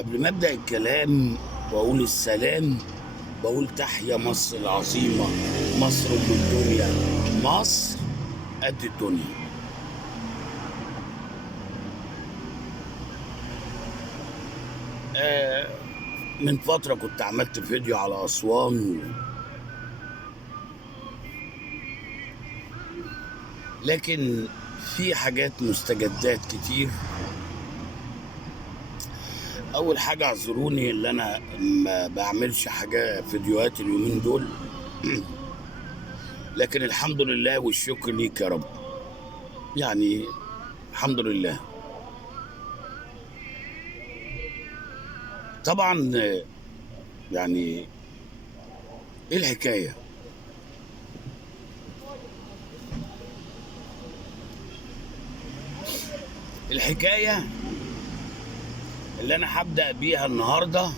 قبل ما ابدا الكلام واقول السلام، بقول تحيا مصر العظيمه، مصر ام الدنيا، مصر قد الدنيا. آه من فتره كنت عملت فيديو على اسوان، لكن في حاجات مستجدات كتير. اول حاجه اعذروني اللي انا ما بعملش حاجه فيديوهات اليومين دول لكن الحمد لله والشكر ليك يا رب. يعني الحمد لله. طبعا يعني ايه الحكايه؟ الحكايه اللي انا هبدا بيها النهارده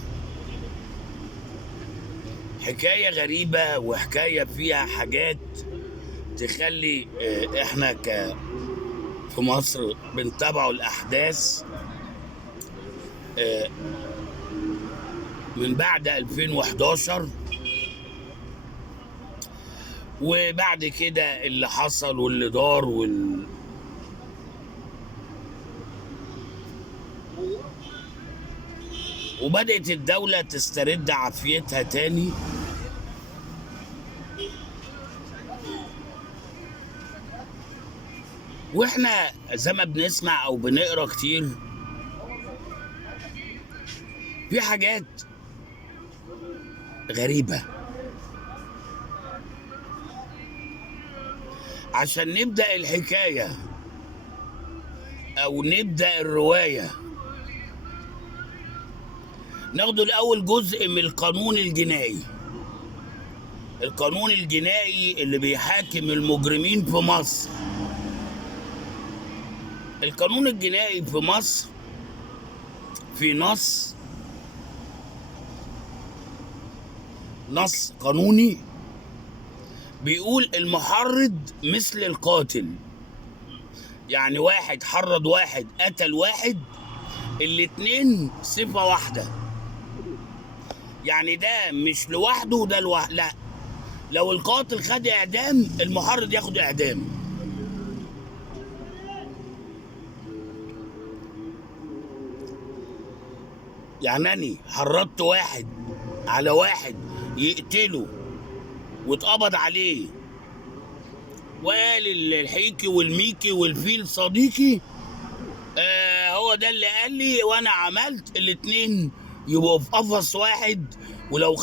حكايه غريبه، وحكايه فيها حاجات تخلي احنا في مصر بنتابعوا الاحداث من بعد 2011 وبعد كده اللي حصل واللي دار وبدأت الدولة تسترد عافيتها تاني. واحنا زي ما بنسمع او بنقرا كتير في حاجات غريبة. عشان نبدأ الحكاية او نبدأ الرواية ناخد الاول جزء من القانون الجنائي. القانون الجنائي اللي بيحاكم المجرمين في مصر. القانون الجنائي في مصر في نص قانوني بيقول المحرض مثل القاتل. يعني واحد حرض واحد قتل واحد، الاتنين صفة واحدة. يعني ده مش لوحده وده لوحده، لا. لو القاتل خد اعدام المحرض ياخد اعدام. يعني أنا حرضت واحد على واحد يقتله واتقبض عليه وقال الحيكي والميكي والفيل صديقي هو ده اللي قال لي وانا عملت، الاتنين يبقوا في قفص واحد. ولو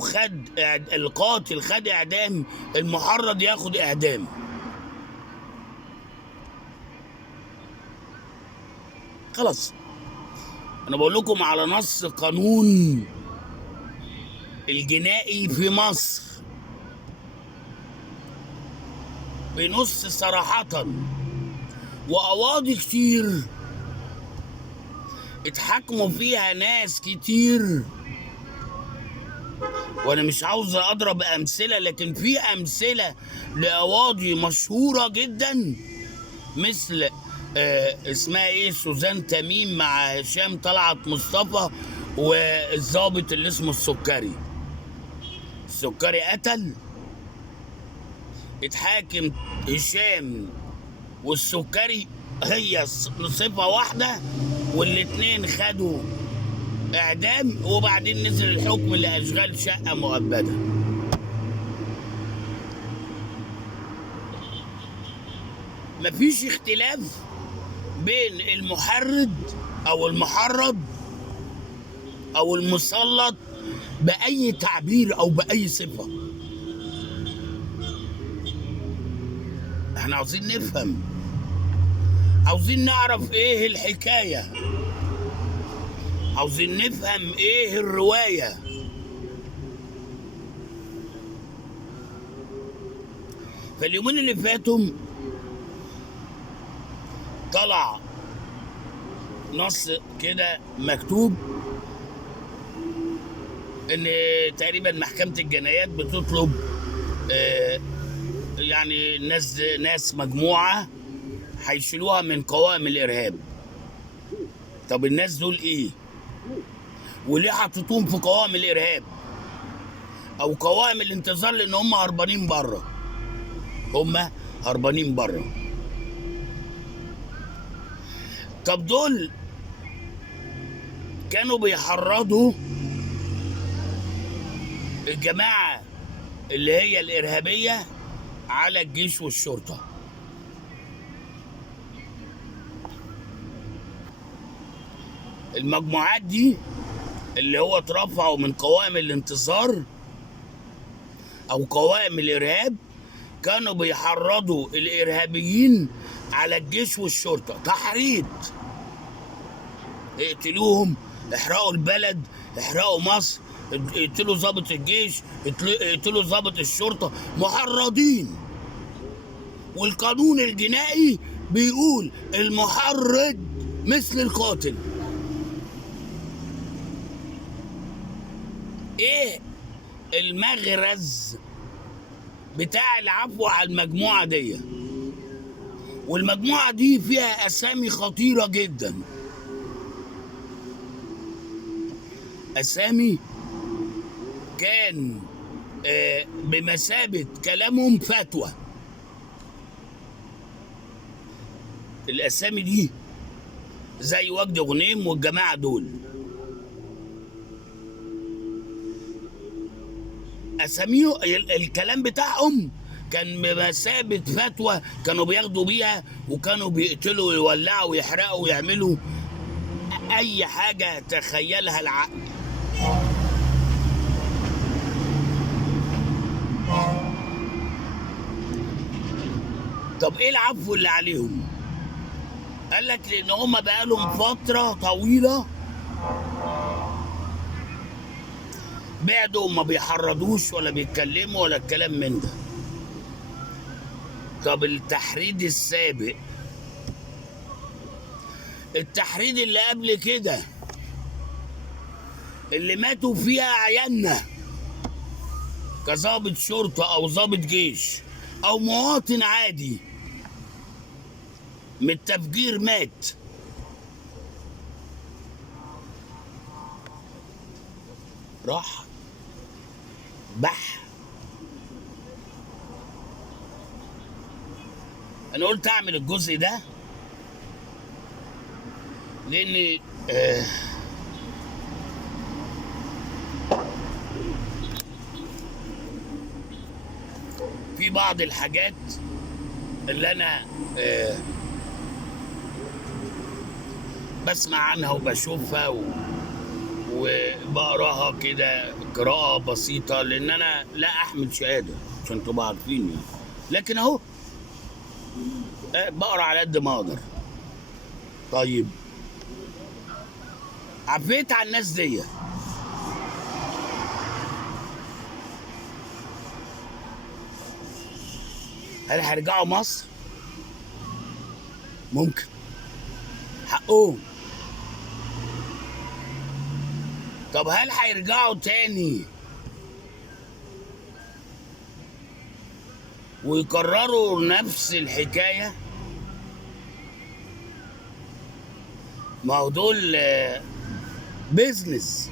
خد القاتل خد اعدام، المحرض ياخد اعدام. خلاص، انا بقول لكم على نص قانون الجنائي في مصر بنص صراحة. وقواضي كتير اتحكموا فيها ناس كتير، وانا مش عاوز اضرب امثلة، لكن في امثلة لقواضي مشهورة جدا مثل اسمها ايه، سوزان تميم مع هشام طلعت مصطفى والضابط اللي اسمه السكري قتل، اتحاكم هشام والسكري هي صفة واحدة، والاتنين خدوا اعدام، وبعدين نزل الحكم لاشغال شقة مؤبدة. مفيش اختلاف بين المحرض او المحرض او المسلط باي تعبير او باي صفة. احنا عاوزين نفهم، عاوزين نعرف ايه الحكاية، عاوزين نفهم ايه الرواية. فاليومين اللي فاتوا طلع نص كده مكتوب ان تقريبا محكمة الجنايات بتطلب يعني ناس مجموعة هيشيلوها من قوائم الارهاب. طب الناس دول ايه؟ وليه حطيتوهم في قوائم الارهاب او قوائم الانتظار؟ لان هم هربانين بره، هم هربانين بره. طب دول كانوا بيحرضوا الجماعه اللي هي الارهابيه على الجيش والشرطه. المجموعات دي اللي هو اترفعوا من قوائم الانتصار او قوائم الارهاب كانوا بيحرضوا الارهابيين على الجيش والشرطه تحريض: اقتلوهم، احرقوا البلد، احرقوا مصر، اقتلوا ضابط الجيش، اقتلوا ضابط الشرطه، محرضين. والقانون الجنائي بيقول المحرض مثل القاتل. ايه المغرز بتاع العفو على المجموعه دي؟ والمجموعه دي فيها اسامي خطيره جدا، اسامي كان بمثابه كلامهم فتوى. الاسامي دي زي وجدي غنيم والجماعه دول، اساميهم الكلام بتاعهم كان بمثابه فتوى، كانوا بياخدوا بيها وكانوا بيقتلوا ويولعوا ويحرقوا ويعملوا اي حاجه تخيلها العقل. طب ايه العفو اللي عليهم؟ قال لك لان هم بقالهم فتره طويله بعدوا وما بيحرضوش ولا بيتكلموا ولا الكلام من ده. طب التحريض السابق، التحريض اللي قبل كده اللي ماتوا فيها عيالنا كظابط شرطه او ظابط جيش او مواطن عادي من التفجير مات، راح بح. انا قلت اعمل الجزء ده لان في بعض الحاجات اللي انا بسمع عنها وبشوفها وبقراها كده قراءة بسيطة، لأن أنا لا أحمل شهادة عشان تبقوا عارفين يعني، لكن أهو بقرا على قد ما أقدر. طيب عفيت على الناس دي، هل هيرجعوا مصر؟ ممكن، حقهم. طب هل هيرجعوا تاني ويكرروا نفس الحكاية؟ ما هو دول بيزنس،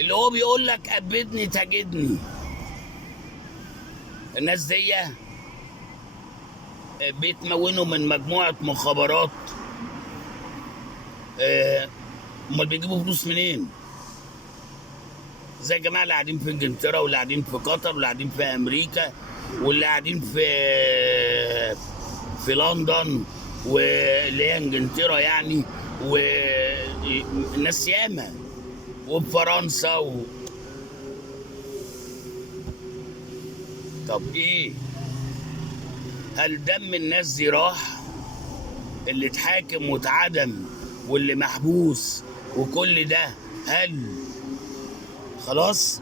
اللي هو بيقول لك أبدني تجدني. الناس دي بيتمونوا من مجموعة مخابرات. امال بيجيبوا فلوس منين؟ زي الجماعه اللي قاعدين في انجلترا واللي قاعدين في قطر واللي قاعدين في امريكا واللي قاعدين في لندن واللي هي انجلترا يعني، والناس ياما، وفرنسا طب ايه؟ هل دم الناس دي راح؟ اللي اتحاكم واتعدم واللي محبوس وكل ده هل خلاص؟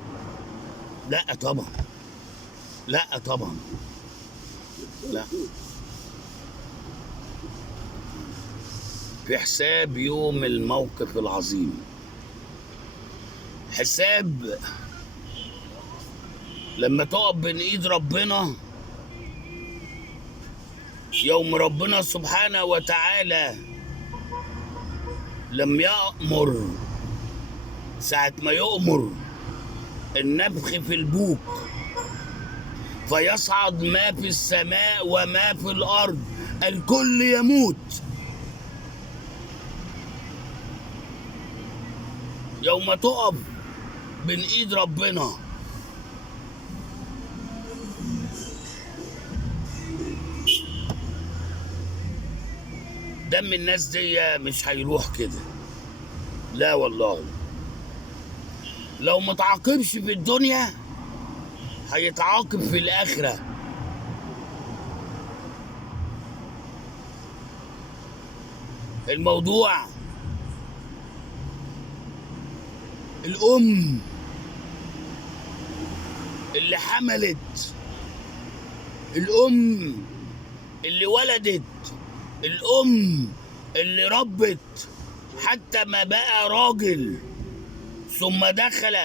لا طبعا، لا طبعا، لا. في حساب يوم الموقف العظيم، حساب لما تقف بين ايد ربنا يوم ربنا سبحانه وتعالى لم يأمر ساعة ما يؤمر النفخ في البوق فيصعد ما في السماء وما في الأرض، الكل يموت. يوم تقف بين ايد ربنا دم الناس دي مش هيروح كده، لا والله. لو ما تعاقبش في الدنيا هيتعاقب في الآخرة. الموضوع الأم اللي حملت، الأم اللي ولدت، الأم اللي ربت حتى ما بقى راجل، ثم دخل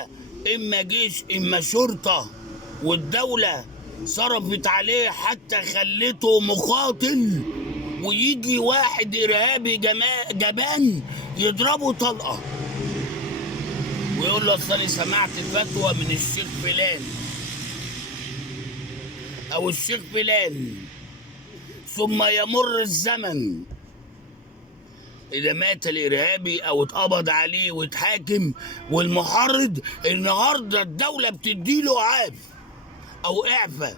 إما جيش إما شرطة، والدولة صرفت عليه حتى خلته مقاتل، ويجي واحد إرهابي جبان يضربه طلقة ويقول له أصل أنا سمعت فتوى من الشيخ فلان أو الشيخ فلان، ثم يمر الزمن إذا مات الإرهابي أو اتقبض عليه واتحاكم والمحرض، النهارده الدولة بتديله إعاف أو إعفاء.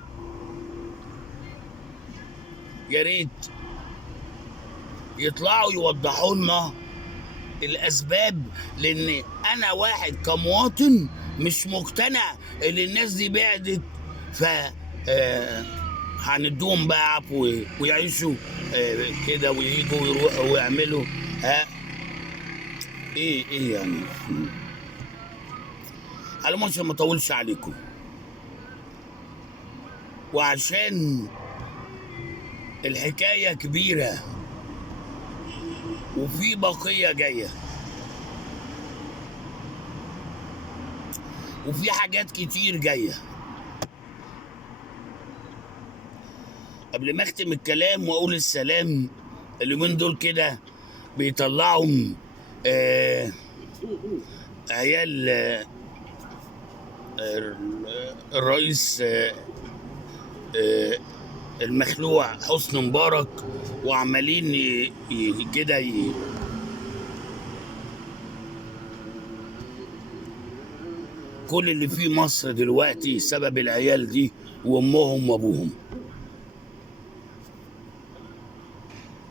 يا ريت يطلعوا يوضحوا لنا الأسباب، لأن أنا واحد كمواطن مش مقتنع إن الناس دي بعدت، ف هندوهم بقى عفو ويعيشوا كده وييجوا ويروحوا ويعملوا ايه يعني. على ما عشان ما اطولش عليكم، وعشان الحكايه كبيره وفي بقيه جايه وفي حاجات كتير جايه. قبل ما اختم الكلام واقول السلام، اليومين دول كده بيطلعوا عيال الرئيس المخلوع حسني مبارك، وعمالين كده كل اللي في مصر دلوقتي سبب العيال دي وامهم وابوهم.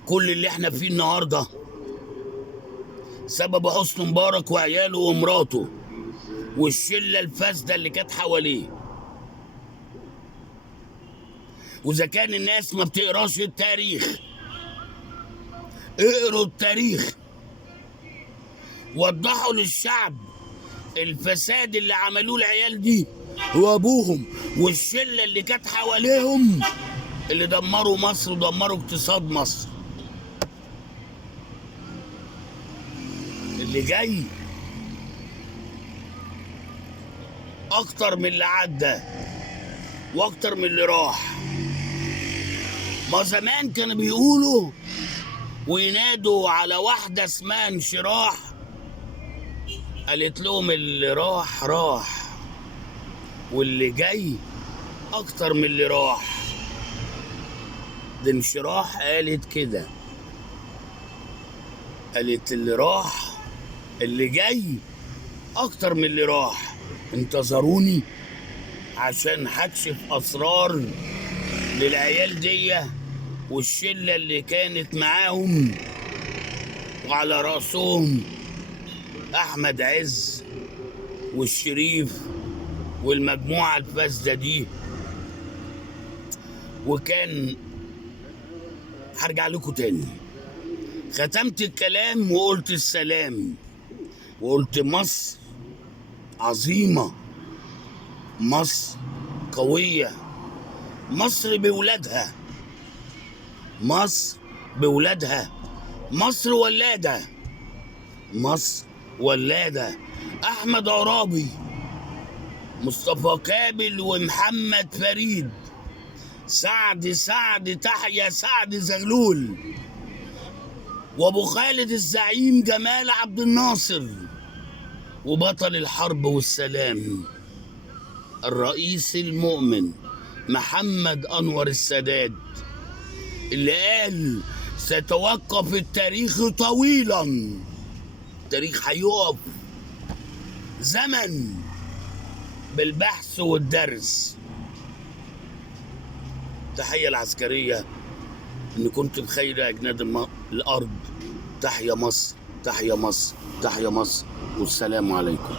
كل اللي احنا فيه النهارده سبب حسني مبارك وعياله ومراته والشله الفاسده اللي كانت حواليه. واذا كان الناس ما بتقراش التاريخ، اقروا التاريخ، وضحوا للشعب الفساد اللي عملوه العيال دي وابوهم والشله اللي كانت حواليهم، اللي دمروا مصر ودمروا اقتصاد مصر. اللي جاي اكتر من اللي عدى واكتر من اللي راح. ما زمان كانوا بيقولوا وينادوا على واحدة اسمها انشراح، قالت لهم اللي راح راح واللي جاي اكتر من اللي راح. دي انشراح قالت كده، قالت اللي راح اللي جاي اكتر من اللي راح. انتظروني عشان هكشف اسرار للعيال دي والشله اللي كانت معاهم، وعلى راسهم احمد عز والشريف والمجموعه الفاسده دي. وكان هرجع لكم تاني. ختمت الكلام وقلت السلام، وقلت مصر عظيمة، مصر قوية، مصر بولادها، مصر بولادها، مصر ولادة، مصر ولادة. أحمد عرابي، مصطفى كامل، ومحمد فريد، سعد تحيا سعد زغلول، وابو خالد الزعيم جمال عبد الناصر، وبطل الحرب والسلام الرئيس المؤمن محمد أنور السادات، اللي قال سيتوقف التاريخ طويلا، التاريخ هيقف زمن بالبحث والدرس. التحية العسكرية، إن كنتم خير أجناد الأرض. تحيا مصر، تحيا مصر، تحيا مصر، والسلام عليكم.